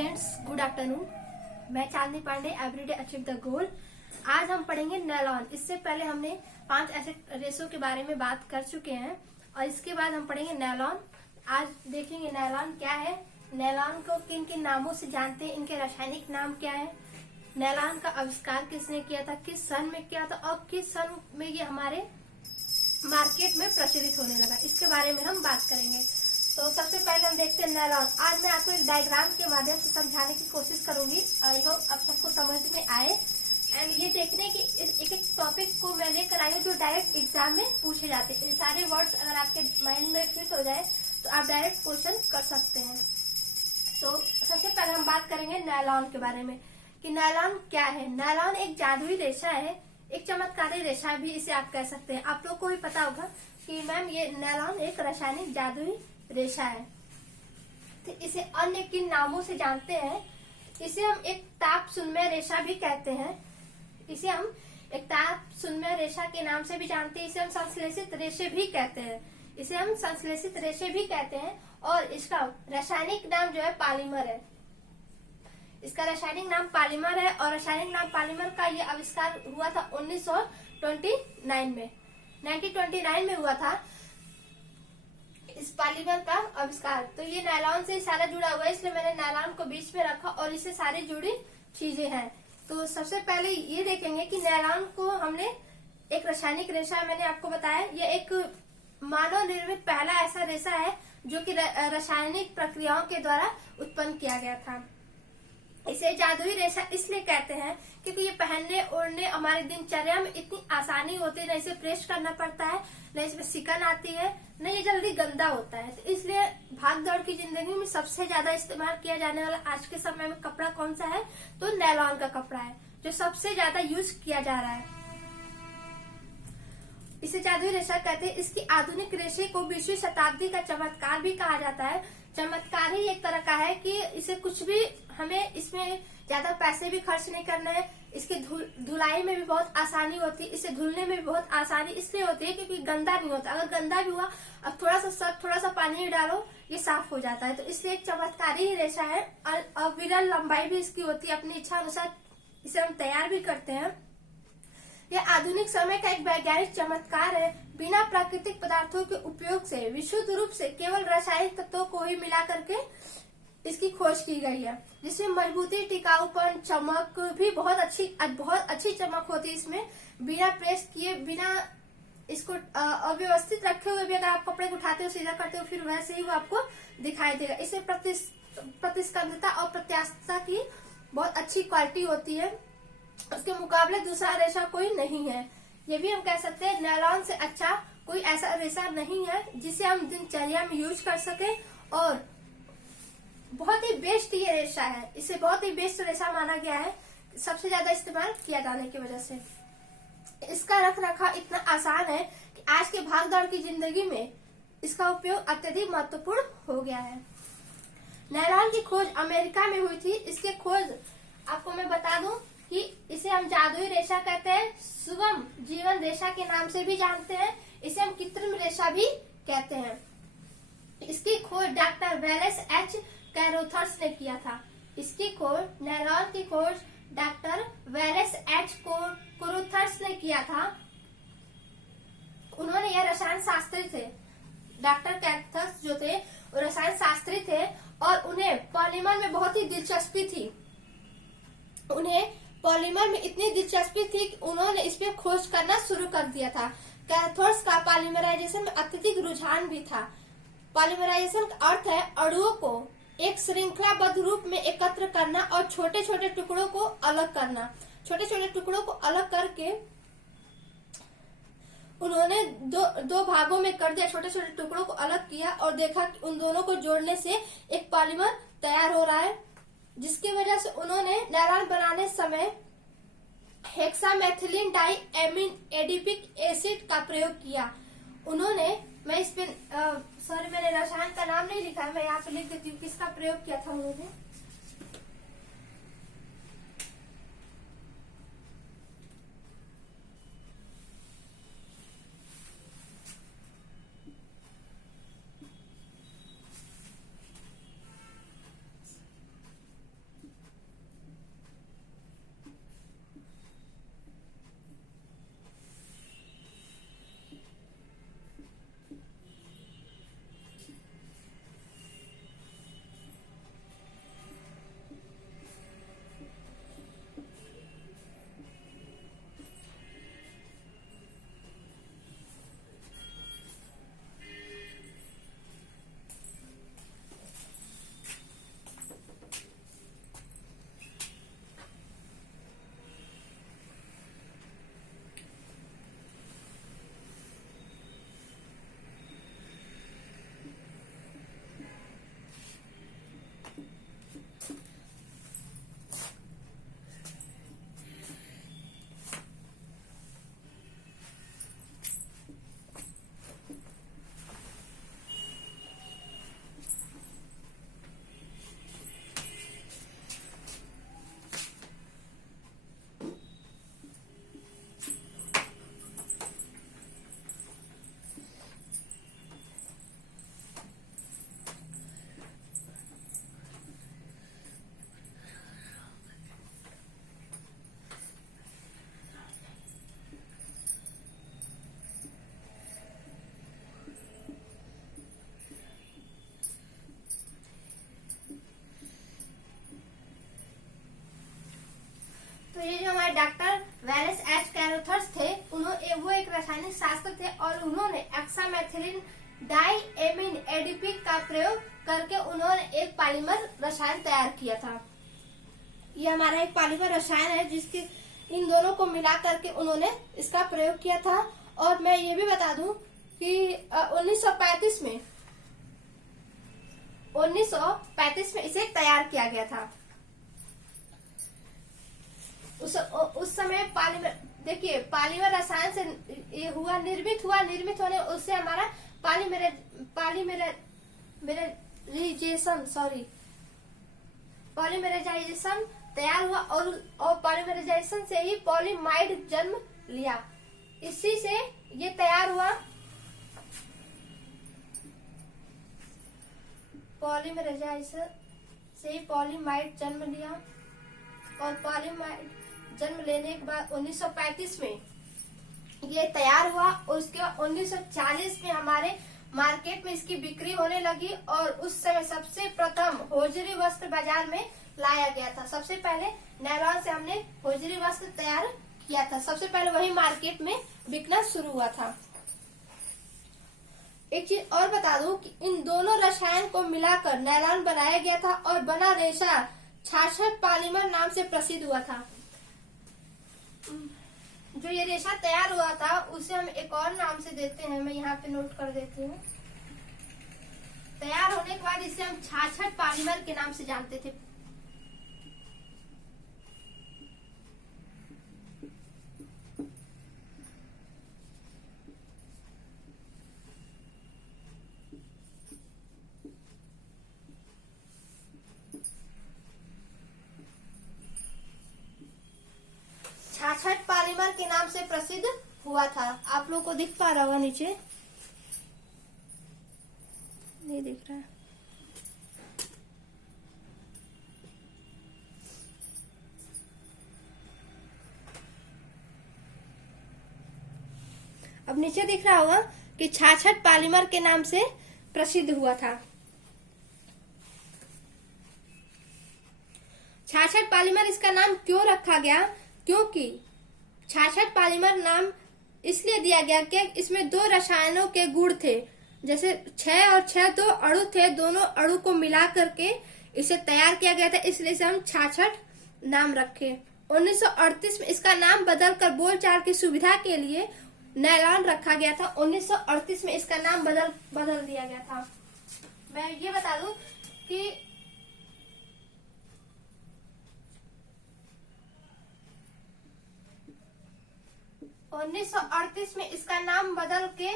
Friends, good afternoon. मैं Chandni Pandey, everyday achieve the goal. आज हम पढ़ेंगे नायलॉन। इससे पहले हमने 5 ऐसे रेशों के बारे में बात कर चुके हैं और इसके बाद हम पढ़ेंगे नायलॉन। आज देखेंगे नायलॉन क्या है, नायलॉन को किन किन नामों से जानते हैं, इनके रासायनिक नाम क्या है, नायलॉन का आविष्कार किसने किया था, किस सन में किया था और किस सन में ये हमारे मार्केट में प्रचलित होने लगा, इसके बारे में हम बात करेंगे। तो सबसे पहले हम देखते हैं नायलॉन। आज मैं आपको एक डायग्राम के माध्यम से समझाने की कोशिश करूंगी। आई होप आप सबको समझ में आए। एंड ये देखने की एक एक टॉपिक को मैं लेकर आई हूँ जो डायरेक्ट एग्जाम में पूछे जाते हैं। ये सारे वर्ड्स अगर आपके माइंड में फिट हो जाए तो आप डायरेक्ट क्वेश्चन कर सकते हैं। तो सबसे पहले हम बात करेंगे नायलॉन के बारे में कि नायलॉन क्या है। नायलॉन एक जादुई रेशा है, एक चमत्कारी रेशा भी इसे आप कह सकते हैं। आप लोग को भी पता होगा कि मैम ये नायलॉन एक रासायनिक जादुई रेशा है। तो इसे अन्य किन नामों से जानते हैं, इसे हम एक ताप सुन्मय रेशा भी कहते हैं। इसे हम एक ताप सुन्मय रेशा के नाम से भी जानते हैं। इसे हम संश्लेषित रेशे भी कहते हैं। इसे हम संश्लेषित रेशे भी कहते हैं। और इसका रासायनिक नाम जो है पॉलीमर है। इसका रासायनिक नाम पॉलीमर है और रासायनिक नाम पॉलीमर का ये आविष्कार हुआ था 1929 में। 1929 में हुआ था इस पॉलीमर का आविष्कार। तो ये नायलॉन से सारा जुड़ा हुआ है, इसलिए मैंने नायलॉन को बीच में रखा और इससे सारी जुड़ी चीजें हैं। तो सबसे पहले ये देखेंगे कि नायलॉन को हमने एक रासायनिक रेशा, मैंने आपको बताया, ये एक मानव निर्मित पहला ऐसा रेशा है जो कि रासायनिक प्रक्रियाओं के द्वारा उत्पन्न किया गया था। इसे जादुई रेशा इसलिए कहते हैं क्योंकि ये पहनने ओढ़ने हमारे दिनचर्या में इतनी आसानी होती है, न इसे प्रेस करना पड़ता है, न इसमें सिकन आती है, न ये जल्दी गंदा होता है। तो इसलिए भाग दौड़ की जिंदगी में सबसे ज्यादा इस्तेमाल किया जाने वाला आज के समय में कपड़ा कौन सा है, तो नायलॉन का कपड़ा है जो सबसे ज्यादा यूज किया जा रहा है। इसे जादुई रेशा कहते हैं। इसकी आधुनिक रेशे को 20वीं शताब्दी का चमत्कार भी कहा जाता है। चमत्कार ही एक तरह का है कि इसे कुछ भी, हमें इसमें ज्यादा पैसे भी खर्च नहीं करने हैं। इसकी धुलाई में भी बहुत आसानी होती है, इसे धुलने में भी बहुत आसानी इसलिए होती है क्योंकि गंदा नहीं होता। अगर गंदा भी हुआ, अब थोड़ा सा पानी डालो, ये साफ हो जाता है। तो इसलिए एक चमत्कारी ही रेशा है। और विरल लंबाई भी इसकी होती है, अपनी इच्छा अनुसार इसे हम तैयार भी करते हैं। यह आधुनिक समय का एक वैज्ञानिक चमत्कार है। बिना प्राकृतिक पदार्थों के उपयोग से विशुद्ध रूप से केवल रासायनिक तत्वों को ही मिला करके इसकी खोज की गई है, जिसमें मजबूती, टिकाऊपन, चमक भी बहुत अच्छी चमक होती है। इसमें बिना प्रेस किए, बिना इसको अव्यवस्थित रखे हुए भी अगर आप कपड़े को उठाते हो, सीधा करते हो, फिर वैसे ही वो आपको दिखाई देगा। इसमें प्रतिस्पंदता और प्रत्यास्थता की बहुत अच्छी क्वालिटी होती है। उसके मुकाबले दूसरा रेशा कोई नहीं है। ये भी हम कह सकते हैं नायलॉन से अच्छा कोई ऐसा रेशा नहीं है जिसे हम दिनचर्या में यूज कर सके। और बहुत ही बेस्ट ये रेशा है, इसे बहुत ही बेस्ट रेशा माना गया है सबसे ज्यादा इस्तेमाल किया जाने की वजह से। इसका रख रखाव इतना आसान है कि आज के भागदौड़ की जिंदगी में इसका उपयोग अत्यधिक महत्वपूर्ण हो गया है। नायलॉन की खोज अमेरिका में हुई थी। इसके खोज आपको मैं बता दूं कि इसे हम जादुई रेशा कहते हैं, सुगम जीवन रेशा के नाम से भी जानते हैं, इसे हम कृत्रिम रेशा भी कहते हैं। इसकी खोज डॉक्टर वेलेस एच कैरोथर्स ने किया था। इसकी खोज, नायलॉन की खोज डॉक्टर वेलेस एच कैरोथर्स ने किया था। उन्होंने, यह रसायन शास्त्री थे, डॉक्टर कैरोथर्स जो थे वो रसायन शास्त्री थे और उन्हें पॉलीमर में बहुत ही दिलचस्पी थी। उन्हें पॉलीमर में इतनी दिलचस्पी थी कि उन्होंने इस पे खोज करना शुरू कर दिया था। कैरोथर्स का पॉलीमराइजेशन में अत्यधिक रुझान भी था। पॉलीमराइजेशन का अर्थ है अणुओं को एक श्रृंखलाबद्ध रूप में एकत्र करना और छोटे छोटे टुकड़ों को अलग करना। छोटे छोटे टुकड़ों को अलग करके उन्होंने दो भागों में कर दिया, छोटे छोटे टुकड़ों को अलग किया और देखा कि उन दोनों को जोड़ने से एक पॉलीमर तैयार हो रहा है, जिसकी वजह से उन्होंने नायलॉन बनाने समय hexamethylene diamine adipic acid का प्रयोग किया। उन्होंने, मैं इस पे सॉरी मैंने रसायन का नाम नहीं लिखा है, मैं यहाँ पे लिख देती हूँ किसका प्रयोग किया था उन्होंने। रासायनिक शास्त्र थे और उन्होंने हेक्सामेथिलीन डाइएमीन एडीपी का प्रयोग करके उन्होंने एक पॉलीमर रसायन तैयार किया था। ये हमारा एक पॉलीमर रसायन है जिसके इन दोनों को मिला करके उन्होंने इसका प्रयोग किया था। और मैं ये भी बता दूं कि 1935 में इसे तैयार किया गया था। उस समय पॉलीमर, देखिए पॉलीमर रसायन से ये हुआ निर्मित होने उससे हमारा पॉलीमराइजेशन तैयार हुआ और पॉलीमराइजेशन से ही पॉलीमाइड जन्म लिया। इसी से ये तैयार हुआ, पॉलीमराइजेशन से ही पॉलीमाइड जन्म लिया। और पॉलीमाइड जन्म लेने के बाद 1935 में ये तैयार हुआ और उसके बाद 1940 में हमारे मार्केट में इसकी बिक्री होने लगी और उस समय सबसे प्रथम होजरी वस्त्र बाजार में लाया गया था। सबसे पहले नायलॉन से हमने होजरी वस्त्र तैयार किया था, सबसे पहले वही मार्केट में बिकना शुरू हुआ था। एक चीज और बता दूं कि इन दोनों रसायन को मिलाकर नायलॉन बनाया गया था और बना रेशा 66 पॉलीमर नाम से प्रसिद्ध हुआ था। जो ये रेशा तैयार हुआ था उसे हम एक और नाम से देते हैं, मैं यहाँ पे नोट कर देती हूँ। तैयार होने के बाद इसे हम 66 पॉलीमर के नाम से जानते थे। छाछठ पॉलीमर के नाम से प्रसिद्ध हुआ था। आप लोग को दिख पा रहा होगा, नीचे नहीं दिख रहा है। अब नीचे दिख रहा होगा कि छाछठ पॉलीमर के नाम से प्रसिद्ध हुआ था। छाछठ पॉलीमर इसका नाम क्यों रखा गया? क्योंकि 66 पॉलीमर नाम इसलिए दिया गया कि इसमें दो रसायनों के गुण थे, जैसे 6 और 6 दो अणु थे, दोनों अणु को मिला करके इसे तैयार किया गया था, इसलिए इसे हम 66 नाम रखे। 1938 में इसका नाम बदलकर बोलचाल की सुविधा के लिए नायलॉन रखा गया था। 1938 में इसका नाम बदल दिया गया था। मैं ये बता दूं कि 1938 में इसका नाम बदल के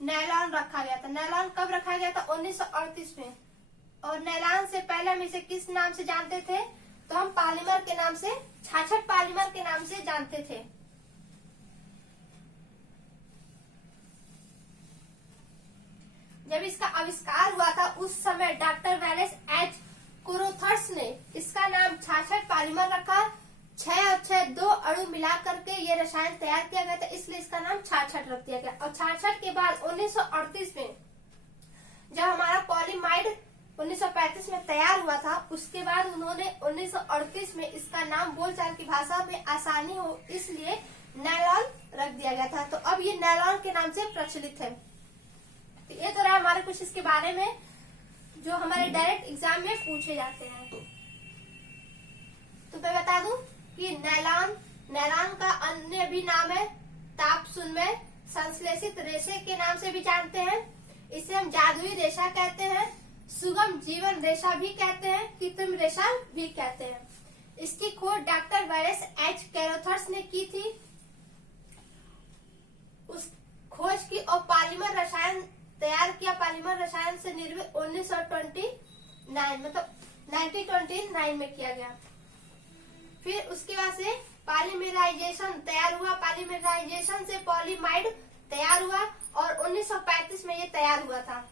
नायलॉन रखा गया था। नायलॉन कब रखा गया था? 1938 में। और नायलॉन से पहले हम इसे किस नाम से जानते थे? तो हम पॉलीमर के नाम से, 66 पॉलीमर के नाम से जानते थे। जब इसका आविष्कार हुआ था उस समय डॉक्टर वैलेस एच कोरोथर्स ने इसका नाम 66 पॉलीमर रखा। 6 और 6 दो अणु मिला करके ये रसायन तैयार किया गया था, इसलिए इसका नाम 66 रख दिया गया। और 66 के बाद 1938 में जब हमारा पॉलीमाइड 1935 में तैयार हुआ था, उसके बाद उन्होंने 1938 में इसका नाम बोलचाल की भाषा में आसानी हो इसलिए नायलॉन रख दिया गया था। तो अब ये नायलॉन के नाम से प्रचलित है। तो ये तो रहा हमारे कुछ इसके बारे में जो हमारे डायरेक्ट एग्जाम में पूछे जाते हैं। तो मैं बता दूं कि नायलॉन का अन्य भी नाम है ताप सुनमय, संश्लेषित रेशे के नाम से भी जानते हैं। इसे हम जादुई रेशा कहते हैं, सुगम जीवन रेशा भी कहते हैं, कृत्रिम रेशा भी कहते हैं। इसकी खोज डॉक्टर वैलेस एच कोरोथर्स ने की थी। उस खोज की और पॉलीमर रसायन तैयार किया। पॉलीमर रसायन से निर्मित 1929 में किया गया। फिर उसके बाद से पॉलीमराइजेशन तैयार हुआ। पॉलीमराइजेशन से पॉलीमाइड तैयार हुआ और 1935 में ये तैयार हुआ था।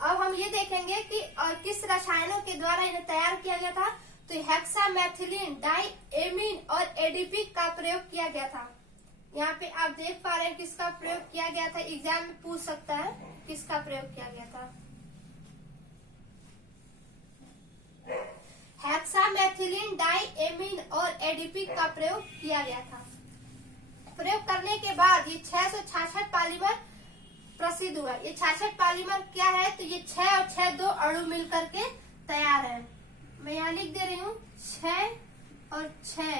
अब हम ये देखेंगे कि और किस रसायनों के द्वारा इन्हें तैयार किया गया था। तो हेक्सामेथिलीन डाइएमीन और एडीपी का प्रयोग किया गया था। यहाँ पे आप देख पा रहे हैं किसका प्रयोग किया गया था। एग्जाम में पूछ सकता है किसका प्रयोग किया गया था। हेक्सामेथिलीन डाइएमीन और एडीपी का प्रयोग किया गया था। प्रयोग करने के बाद ये 666 पॉलीमर प्रसिद्ध हुआ। ये 66 पॉलीमर क्या है, तो ये 6 और 6 2 अणु मिलकर के तैयार है। मैं यहाँ लिख दे रही हूँ 6 और 6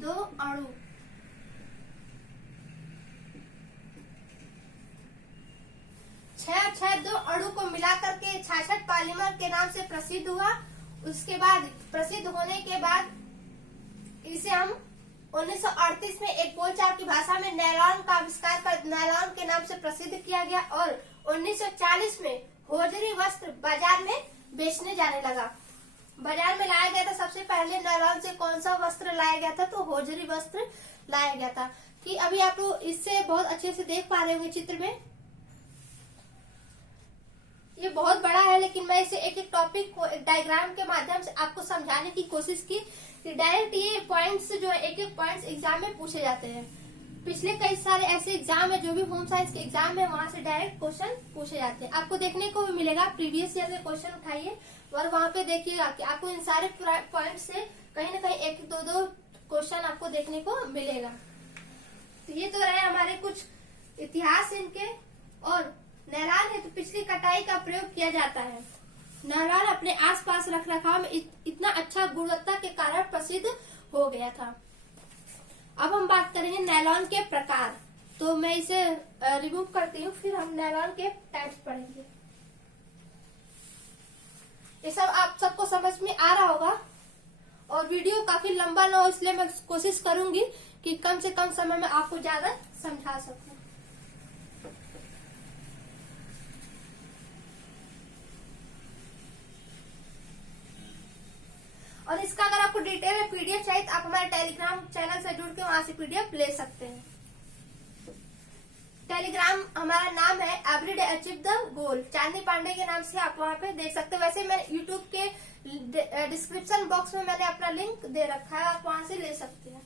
2 अणु। छह और 6 2 अणु को मिलाकर के 66 पॉलीमर के नाम से प्रसिद्ध हुआ। उसके बाद प्रसिद्ध होने के बाद इसे हम 1938 में एक बोलचाल की भाषा में नायलॉन का आविष्कार कर नायलॉन के नाम से प्रसिद्ध किया गया और 1940 में होजरी वस्त्र बाजार में बेचने जाने लगा। बाजार में लाया गया था सबसे पहले नायलॉन से कौन सा वस्त्र लाया गया था, तो होजरी वस्त्र लाया गया था। कि अभी आप लोग इससे बहुत अच्छे से देख पा रहे होंगे चित्र में। ये बहुत बड़ा है, लेकिन मैं इसे एक एक टॉपिक को एक डायग्राम के माध्यम से आपको समझाने की कोशिश की। डायरेक्ट ये पॉइंट्स जो है एक एक पॉइंट्स एग्जाम में पूछे जाते हैं। पिछले कई सारे ऐसे एग्जाम है जो भी होम साइंस के एग्जाम है, वहां से डायरेक्ट क्वेश्चन पूछे जाते हैं। आपको देखने को भी मिलेगा, प्रीवियस ईयर के क्वेश्चन उठाइए और वहां पे देखिएगा कि आपको इन सारे पॉइंट से कहीं ना कहीं एक दो क्वेश्चन आपको देखने को मिलेगा। तो ये तो रहे हमारे कुछ इतिहास इनके। और नायलॉन है तो पिछली कटाई का प्रयोग किया जाता है। नायलॉन अपने आसपास रख रखाव में इतना अच्छा गुणवत्ता के कारण प्रसिद्ध हो गया था। अब हम बात करेंगे नायलॉन के प्रकार। तो मैं इसे रिमूव करती हूँ, फिर हम नायलॉन के टाइप्स पढ़ेंगे। ये सब आप सबको समझ में आ रहा होगा और वीडियो काफी लंबा ना हो, इसलिए मैं कोशिश करूंगी कि कम से कम समय में आपको ज्यादा समझा सकूं। और इसका अगर आपको डिटेल में पीडीएफ चाहिए तो आप हमारे टेलीग्राम चैनल से जुड़ के वहां से पीडीएफ ले सकते हैं। टेलीग्राम हमारा नाम है एवरीडे अचीव द गोल, चांदनी पांडे के नाम से आप वहां पे देख सकते हैं। वैसे मैंने यूट्यूब के डिस्क्रिप्शन बॉक्स में मैंने अपना लिंक दे रखा है, आप वहां से ले सकते हैं।